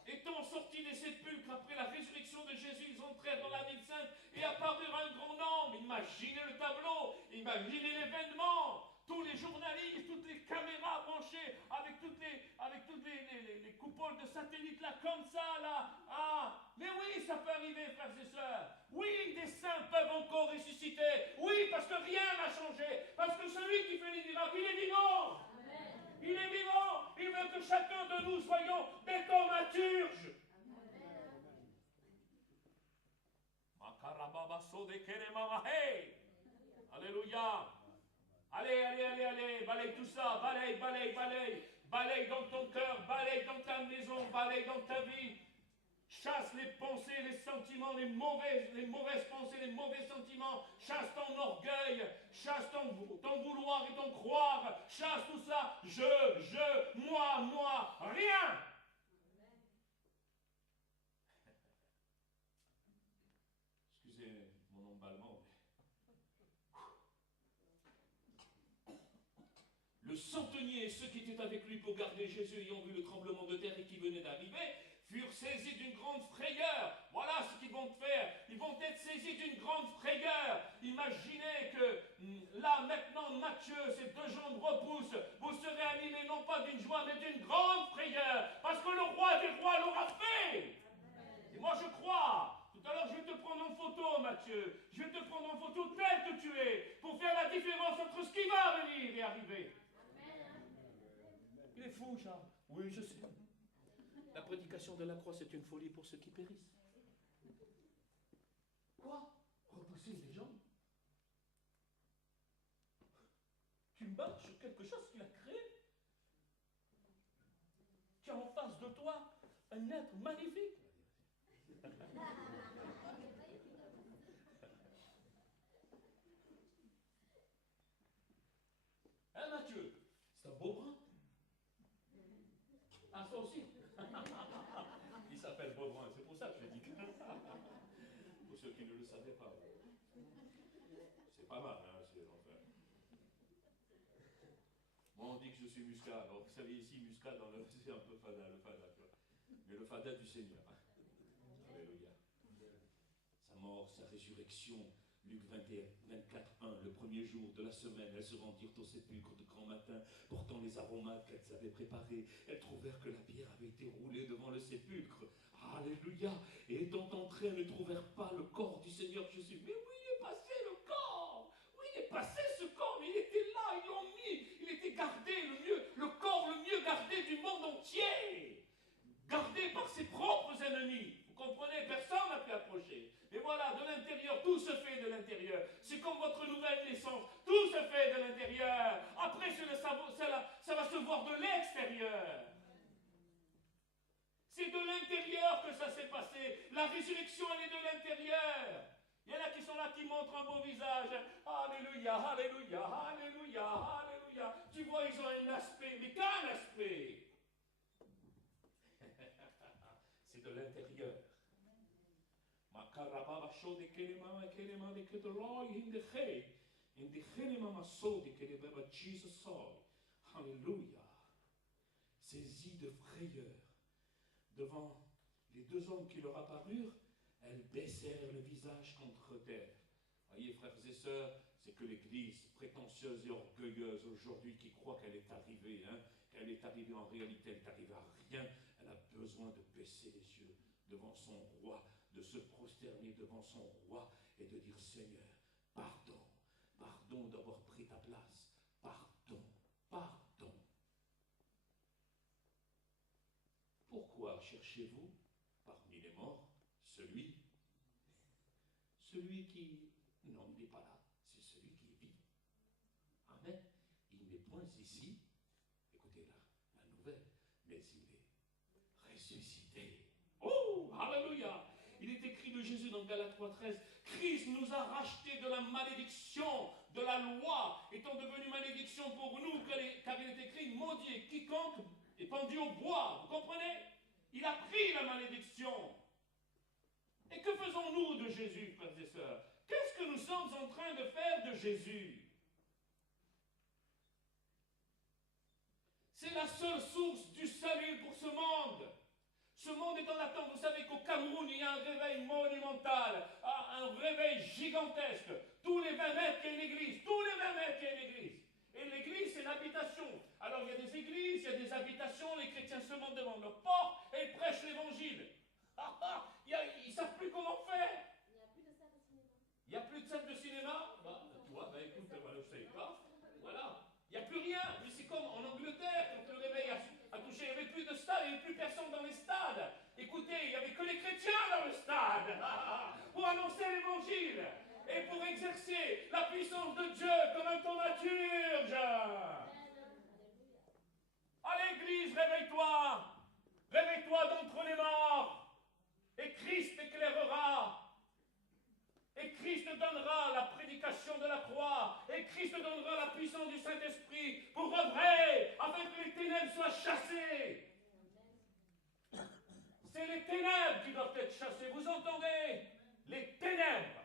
Étant sortis des sépulcres après la résurrection de Jésus, ils entrèrent dans la ville sainte et apparurent un grand nombre. Imaginez le tableau, imaginez l'événement. Tous les journalistes, toutes les caméras branchées, avec toutes les coupoles de satellites là, comme ça, là. Ah, mais oui, ça peut arriver, frères et sœurs. Oui, des saints peuvent encore ressusciter. Oui, parce que rien n'a changé. Parce que celui qui fait les miracles, il est vivant. Il est vivant. Il veut que chacun de nous soyons des thaumaturges. Alléluia. Allez, balaye tout ça, balaye. Balaye dans ton cœur, balaye dans ta maison, balaye dans ta vie. Chasse les pensées, les sentiments, les mauvaises pensées, les mauvais sentiments. Chasse ton orgueil, chasse ton vouloir et ton croire. Chasse tout ça. Moi, rien. Excusez mon emballement. Le centenier et ceux qui étaient avec lui pour garder Jésus ayant vu le tremblement de terre et qui venait d'arriver, furent saisis d'une grande frayeur. Voilà ce qu'ils vont faire. Ils vont être saisis d'une grande frayeur. Imaginez que là, maintenant, Matthieu, ces deux jambes repoussent. Vous serez animés non pas d'une joie, mais d'une grande frayeur. Parce que le roi des rois l'aura fait. Et moi, je crois. Tout à l'heure, je vais te prendre en photo, Matthieu. Je vais te prendre en photo tel que tu es. Pour faire la différence entre ce qui va venir et arriver. Il est fou, Charles. Oui, je sais. La prédication de la croix, c'est une folie pour ceux qui périssent. Quoi? Repousser les gens? Tu marches sur quelque chose qu'il a créé. Tu as en face de toi un être magnifique. Hein, Mathieu? C'est un beau brun. Ah, ça aussi. Il s'appelle Beaubrun, c'est pour ça que je dis. Pour ceux qui ne le savaient pas. C'est pas mal, hein, c'est l'enfer. Moi, on dit que je suis Muscat. Alors, vous savez, ici, Muscat, c'est un peu fada, le fada, tu vois. Mais le fada du Seigneur. Alléluia. Sa mort, sa résurrection. Luc 21, 24, 1, le premier jour de la semaine, elles se rendirent au sépulcre de grand matin, portant les aromates qu'elles avaient préparés. Elles trouvèrent que la pierre avait été roulée devant le sépulcre. Alléluia. Et étant entrées, elles ne trouvèrent pas le corps du Seigneur Jésus. Mais où il est passé le corps? Où il est passé ce corps? Mais il était là, ils l'ont mis. Il était gardé, le corps le mieux gardé du monde entier. Gardé par ses propres ennemis. Vous comprenez? Personne n'a pu approcher. Et voilà, de l'intérieur, tout se fait de l'intérieur. C'est comme votre nouvelle naissance. Tout se fait de l'intérieur. Après, ça va se voir de l'extérieur. C'est de l'intérieur que ça s'est passé. La résurrection, elle est de l'intérieur. Il y en a qui sont là, qui montrent un beau visage. Alléluia, alléluia, alléluia, alléluia. Tu vois, ils ont un aspect, mais qu'un aspect. C'est de l'intérieur. Alléluia. Saisie de frayeur devant les deux hommes qui leur apparurent, elles baissèrent le visage contre terre. Voyez, frères et sœurs, c'est que l'Église prétentieuse et orgueilleuse aujourd'hui qui croit qu'elle est arrivée, qu'elle est arrivée en réalité, elle n'est arrivée à rien. Elle a besoin de baisser les yeux devant son roi, de se prosterner devant son roi et de dire: Seigneur, pardon, pardon d'avoir pris ta place, pardon, pardon. Pourquoi cherchez-vous parmi les morts celui qui, non, il n'est pas là, c'est celui qui vit. Amen. mais il est ressuscité. Oh, alléluia! Il est écrit de Jésus dans Galates 3,13, Christ nous a rachetés de la malédiction de la loi, étant devenu malédiction pour nous, car il est écrit, maudit est quiconque est pendu au bois. Vous comprenez? Il a pris la malédiction. Et que faisons-nous de Jésus, frères et sœurs? Qu'est-ce que nous sommes en train de faire de Jésus? C'est la seule source du salut pour ce monde. Ce monde est en attente. Vous savez qu'au Cameroun, il y a un réveil monumental, un réveil gigantesque. Tous les 20 mètres, il y a une église. Tous les 20 mètres, il y a une église. Et l'église, c'est l'habitation. Alors, il y a des églises, il y a des habitations. Les chrétiens se montent devant leur porte et ils prêchent l'évangile. Ils ne savent plus comment faire. Il n'y a plus de salle de cinéma. Bah, toi, bah, écoute, je ne sais pas. Voilà. Il n'y a plus rien. Mais c'est comme en Angleterre, quand le réveil a touché, il n'y avait plus de stade, il n'y avait plus personne dans les stades. Écoutez, il n'y avait que les chrétiens dans le stade pour annoncer l'évangile et pour exercer la puissance de Dieu comme un thaumaturge. À l'église, réveille-toi. Réveille-toi d'entre les morts. Et Christ éclairera. Et Christ donnera la prédication de la croix. Et Christ donnera la puissance du Saint-Esprit pour œuvrer, afin que les ténèbres soient chassées. C'est les ténèbres qui doivent être chassées. Vous entendez? Les ténèbres.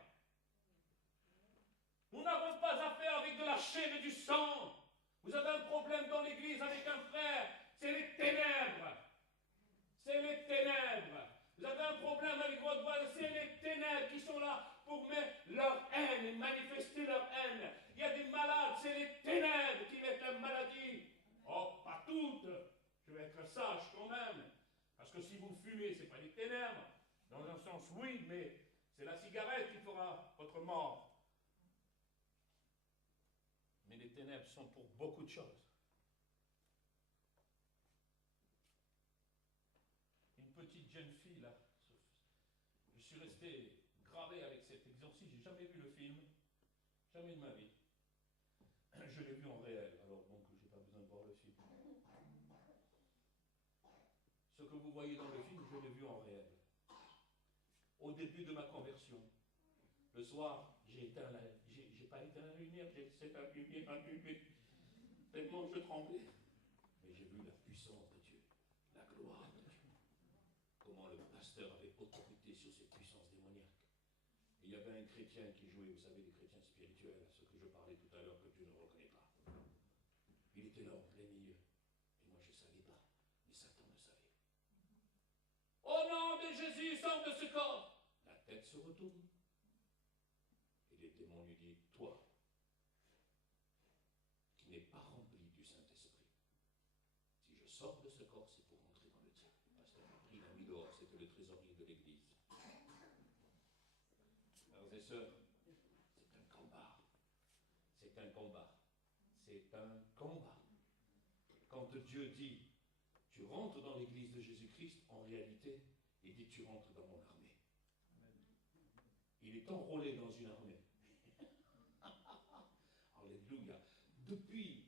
Nous n'avons pas affaire avec de la chair et du sang. Vous avez un problème dans l'église avec un frère. C'est les ténèbres. C'est les ténèbres. Vous avez un problème avec votre voisin. C'est les ténèbres qui sont là pour mettre leur haine et manifester leur haine. Il y a des malades, c'est les ténèbres qui mettent la maladie. Oh, pas toutes. Je vais être sage quand même. Parce que si vous fumez, ce n'est pas les ténèbres. Dans un sens, oui, mais c'est la cigarette qui fera votre mort. Mais les ténèbres sont pour beaucoup de choses. Une petite jeune fille, là, je suis resté gravé avec cet exorcisme. J'ai jamais vu le film, jamais de ma vie. Je l'ai vu en réel, alors donc j'ai pas besoin de voir le film. Ce que vous voyez dans le film, je l'ai vu en réel. Au début de ma conversion, le soir, j'ai pas éteint la lumière, j'ai laissé la lumière allumée, tellement je tremblais. Mais j'ai vu la puissance de Dieu, la gloire de Dieu. Comment le pasteur avait autorité sur ces puissances démoniaques. Et il y avait un chrétien qui jouait, vous savez, les chrétiens spirituels, à ce que je parlais tout à l'heure, que Dieu ne reconnaît pas. Il était là en plein milieu. Et moi, je ne savais pas. Mais Satan le savait. Au nom de Jésus, sors de ce corps. La tête se retourne. Et les démons lui disent, toi, qui n'es pas rempli du Saint-Esprit, si je sors de ce corps, c'est pour rentrer dans le tien. Le pasteur m'a pris, l'a mis dehors, c'était le trésorier de l'église. Frères et sœurs, c'est un combat. C'est un combat. C'est un combat. Quand Dieu dit, tu rentres dans l'église de Jésus-Christ, en réalité, il dit, tu rentres dans mon armée. Il est enrôlé dans une armée. Alléluia. Depuis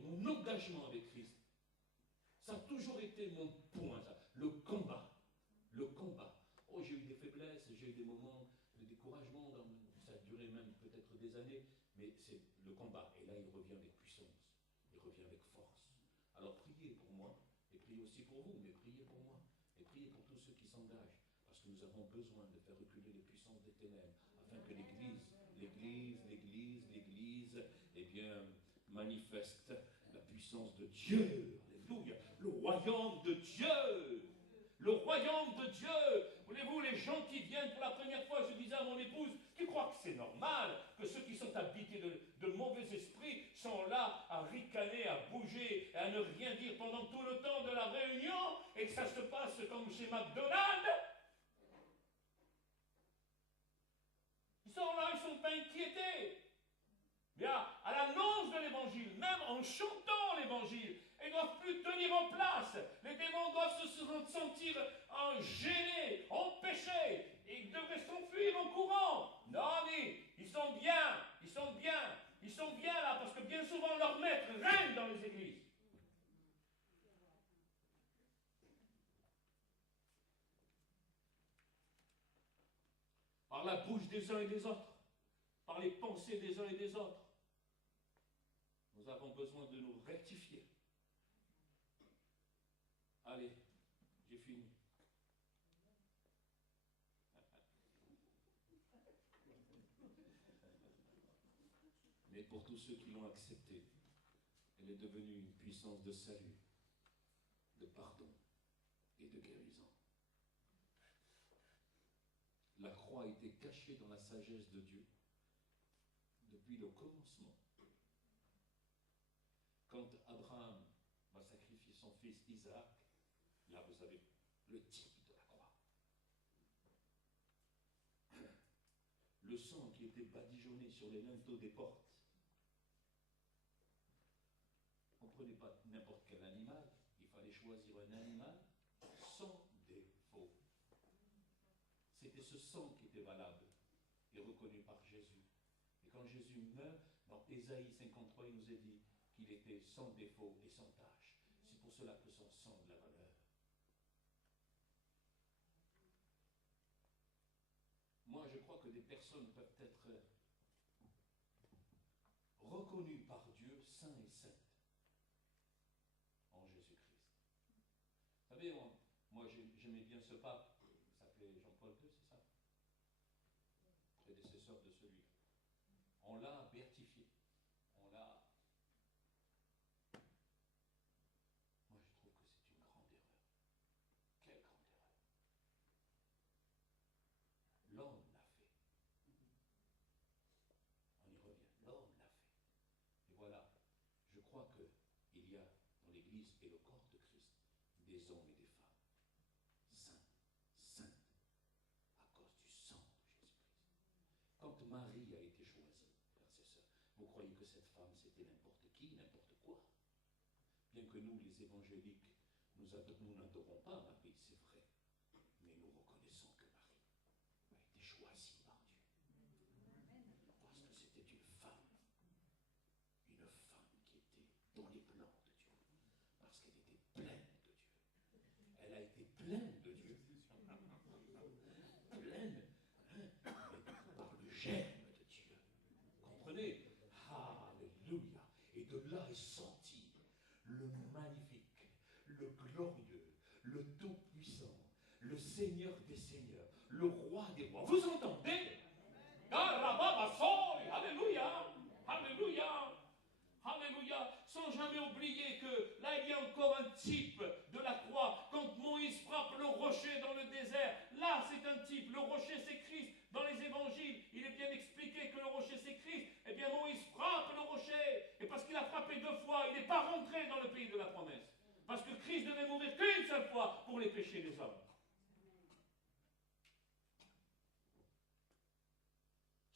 mon engagement avec Christ, ça a toujours été mon point, ça, le combat. Le combat. Oh, j'ai eu des faiblesses, j'ai eu des moments de découragement, ça a duré même peut-être des années, mais c'est le combat. Et là, il revient avec puissance, il revient avec force. Alors priez pour moi, et priez aussi pour vous, mais priez pour moi, et priez pour tous ceux qui s'engagent, parce que nous avons besoin de faire reculer les puissances des ténèbres, afin que l'Église, eh bien, manifeste la puissance de Dieu. Alléluia. Le royaume de Dieu. Le royaume de Dieu. Voulez-vous, les gens qui viennent pour la première fois, je disais à mon épouse, tu crois que c'est normal que ceux qui sont habités de mauvais esprits sont là à ricaner, à bouger, à ne rien dire pendant tout le temps de la réunion et que ça se passe comme chez McDonald's? Ils sont là, ils ne sont pas inquiétés. Mais à l'annonce de l'évangile, même en chantant l'évangile, ils ne doivent plus tenir en place. Les démons doivent se sentir gênés, empêchés. Et ils devraient s'enfuir en courant. Non, mais ils sont bien là, parce que bien souvent on leur met la bouche des uns et des autres, par les pensées des uns et des autres. Nous avons besoin de nous rectifier. Allez, j'ai fini. Mais pour tous ceux qui l'ont acceptée, elle est devenue une puissance de salut, de pardon et de guérison. La croix a été cachée dans la sagesse de Dieu depuis le commencement. Quand Abraham va sacrifier son fils Isaac, là vous avez le type de la croix. Le sang qui était badigeonné sur les linteaux des portes. On ne prenait pas n'importe quel animal, il fallait choisir un animal sans défaut. C'était ce sang qui était valable et reconnu par Jésus. Et quand Jésus meurt, dans Ésaïe 53, il nous est dit qu'il était sans défaut et sans tache. C'est pour cela que son sang de la valeur. Moi, je crois que des personnes peuvent être reconnues par Dieu saints et saintes en Jésus-Christ. Vous savez, moi j'aimais bien ce pape, il s'appelait Jean-Paul II, c'est ça? Prédécesseur de celui-là. On l'a béatifié. On l'a... Moi je trouve que c'est une grande erreur. Quelle grande erreur. L'homme l'a fait. On y revient. L'homme l'a fait. Et voilà, je crois qu'il y a dans l'Église et le corps de Christ des hommes et des femmes saints, saintes, à cause du sang de Jésus-Christ. Quand Marie a été choisie, frères et sœurs, vous croyez que cette femme c'était n'importe qui, n'importe quoi? Bien que nous, les évangéliques, nous n'adorons pas Marie, c'est vrai, mais nous reconnaissons que Marie a été choisie par Dieu. Parce que c'était une femme qui était dans les plans de Dieu, parce qu'elle était pleine de Dieu. Elle a été pleine de Dieu, pleine, par le germe de Dieu. Comprenez? Alléluia. Et de là est sorti le magnifique, le glorieux, le tout-puissant, le Seigneur des seigneurs, le roi des rois. Vous entendez? Alléluia. Alléluia. Alléluia. Sans jamais oublier que là il y a encore un type de la croix. Quand Moïse frappe le rocher dans le désert, là c'est un type. Le rocher c'est Christ. Dans les évangiles, il est bien expliqué que le rocher c'est Christ. Eh bien Moïse frappe le rocher. Et parce qu'il a frappé 2 fois, il n'est pas rentré dans le pays de la promesse. Parce que Christ devait mourir qu'une seule fois pour les péchés des hommes.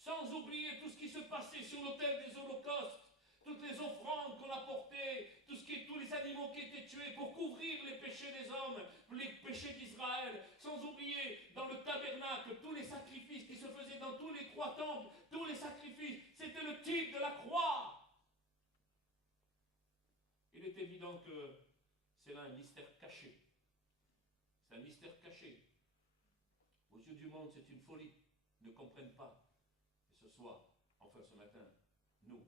Sans oublier tout ce qui se passait sur l'autel des holocaustes, toutes les offrandes qu'on apportait, tous les animaux qui étaient tués pour couvrir les péchés des hommes, les péchés d'Israël. Sans oublier dans le tabernacle tous les sacrifices qui se faisaient dans tous les 3 temples, tous les sacrifices, c'était le type de la croix. Il est évident que c'est là un mystère caché. C'est un mystère caché. Aux yeux du monde, c'est une folie. Ils ne comprennent pas. Et ce soir, enfin ce matin, nous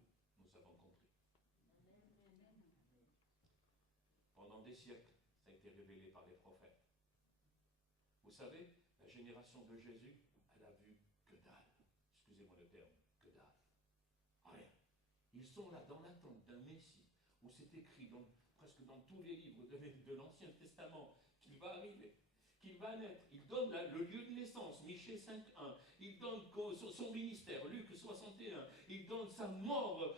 avons compris. Pendant des siècles, ça a été révélé par les prophètes. Vous savez, la génération de Jésus, elle a vu que dalle. Excusez-moi le terme, que dalle. Rien. Ils sont là dans l'attente d'un Messie, où c'est écrit presque dans tous les livres de l'Ancien Testament qu'il va arriver, qu'il va naître. Il donne le lieu de naissance, Michée 5.1. Il donne son ministère, Luc 61. Il donne sa mort,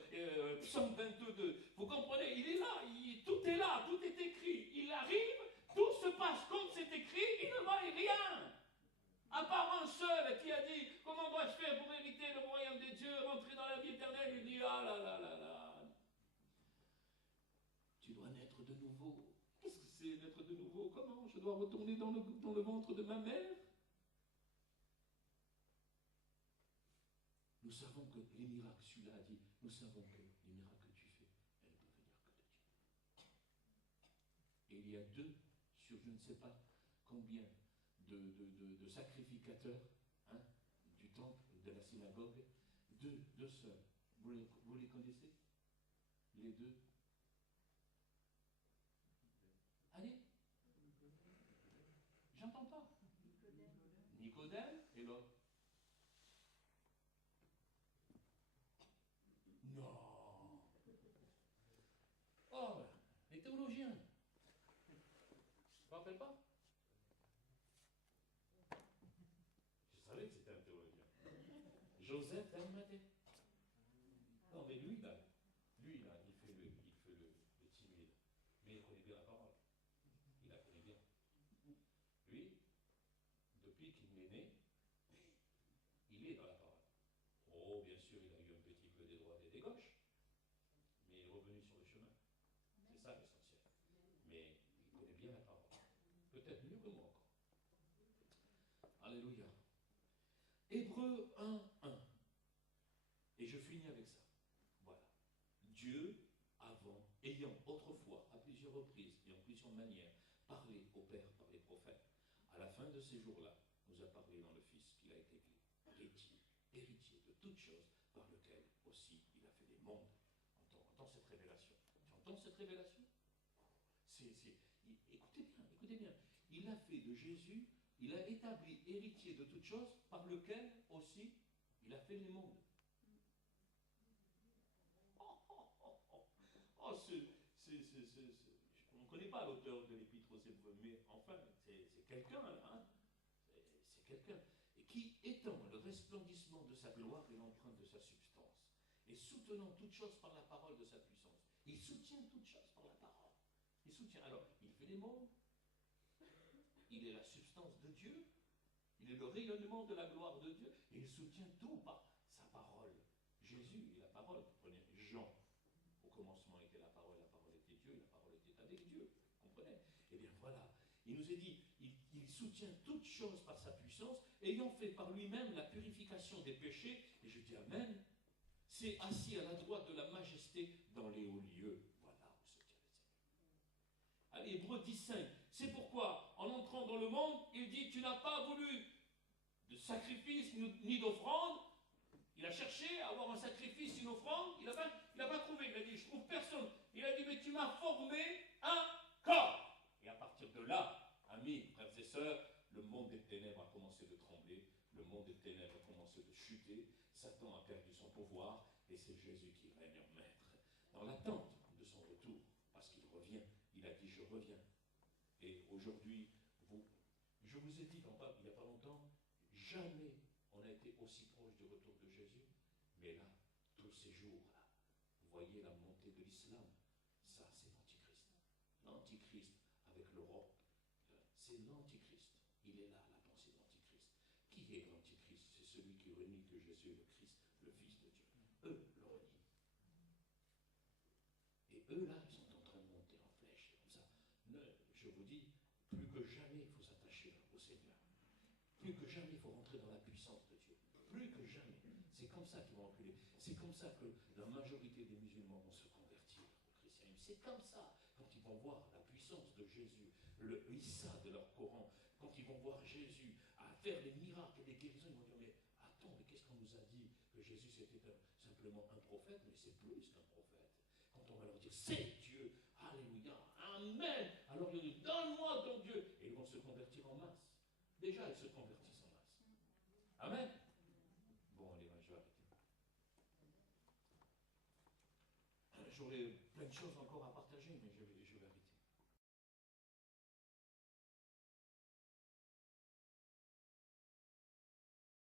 Psaume 22. Vous comprenez? Il est là, tout est là, tout est écrit. Il arrive, tout se passe comme c'est écrit, il ne voit rien. À part un seul qui a dit, comment dois-je faire pour hériter le royaume des dieux, rentrer dans la vie éternelle? Il dit, ah là là là là. Tu dois naître de nouveau. Qu'est-ce que c'est naître de nouveau? Comment? Je dois retourner dans le ventre de ma mère? Nous savons que les miracles, celui-là a dit, nous savons que les miracles que tu fais, elles ne peuvent venir que de Dieu. Et il y a 2 sur je ne sais pas combien de sacrificateurs, hein, du temple, de la synagogue, deux sœurs. Vous les connaissez? Les deux? Allez. J'entends pas. Nicodème et l'autre. Non. Oh, les théologiens. Tu ne te rappelles pas? Je savais que c'était un théologien. Joseph d'Arimathée. Non, mais lui, là, il fait le timide. Mais il connaît bien la parole. Il la connaît bien. Lui, depuis qu'il est né, il est dans la parole. Oh, bien sûr, il a eu un petit peu des droites et des gauches, mais il est revenu sur le chemin. C'est ça l'essentiel. Mais il connaît bien la parole. Peut-être mieux que moi encore. Alléluia. Hébreux 1:1. Et je finis avec ça. Voilà. Dieu, ayant autrefois, à plusieurs reprises et en plusieurs manières, parlé au Père par les prophètes, à la fin de ces jours-là, nous a parlé dans le Fils qu'il a été héritier de toutes choses, par lequel aussi il a fait des mondes. Entends cette révélation. Tu entends cette révélation? Écoutez bien. Il a fait de Jésus, il a établi héritier de toutes choses, par lequel aussi il a fait les mondes. On ne connaît pas l'auteur de l'Épître aux Hébreux, mais enfin, c'est quelqu'un, hein? C'est quelqu'un. Et qui étend le resplendissement de sa gloire et l'empreinte de sa substance, et soutenant toutes choses par la parole de sa puissance. Il soutient toutes choses par la parole. Il soutient. Alors, il fait les mondes. Il est la substance de Dieu. Il est le rayonnement de la gloire de Dieu. Et il soutient tout par sa parole. Jésus est la parole. Vous prenez Jean. Au commencement était la parole était Dieu, et la parole était avec Dieu. Vous comprenez? Eh bien voilà. Il nous est dit, il soutient toutes choses par sa puissance, ayant fait par lui-même la purification des péchés. Et je dis Amen. C'est assis à la droite de la majesté dans les hauts lieux. Voilà où se tient le Seigneur. Allez, Hébreux 10:5. C'est pourquoi, en entrant dans le monde, il dit, tu n'as pas voulu de sacrifice ni d'offrande. Il a cherché à avoir un sacrifice, une offrande. Il n'a pas trouvé. Il a dit, je ne trouve personne. Il a dit, mais tu m'as formé un corps. Et à partir de là, amis, frères et sœurs, le monde des ténèbres a commencé de trembler. Le monde des ténèbres a commencé de chuter. Satan a perdu son pouvoir. Et c'est Jésus qui règne en maître. Dans l'attente de son retour, parce qu'il revient. Il a dit, je reviens. Et aujourd'hui, je vous ai dit il n'y a pas longtemps, jamais on a été aussi proche du retour de Jésus. Mais là, tous ces jours-là, vous voyez la montée de l'islam. Ça, c'est l'Antichrist. L'Antichrist avec l'Europe, c'est l'Antichrist. Il est là, la pensée de l'Antichrist. Qui est l'Antichrist? C'est celui qui renie que Jésus est le Christ, le Fils de Dieu. Eux le renient. Et eux, là, ils sont en train de monter en flèche, comme ça. Je vous dis, plus que jamais, il faut s'attacher au Seigneur. Plus que jamais, il faut rentrer dans la puissance de Dieu. Plus que jamais. C'est comme ça qu'ils vont reculer. C'est comme ça que la majorité des musulmans vont se convertir au christianisme. C'est comme ça, quand ils vont voir la puissance de Jésus, le Issa de leur Coran, quand ils vont voir Jésus à faire des miracles et des guérisons, ils vont dire, mais attends, mais qu'est-ce qu'on nous a dit? Que Jésus c'était simplement un prophète? Mais c'est plus qu'un prophète. Quand on va leur dire, c'est Dieu, alléluia, amen, alors ils disent, donne-moi ton Dieu. Et ils vont se convertir en masse. Déjà, ils se convertissent en masse. Amen. Bon, allez, je vais arrêter. J'aurais plein de choses encore à partager, mais je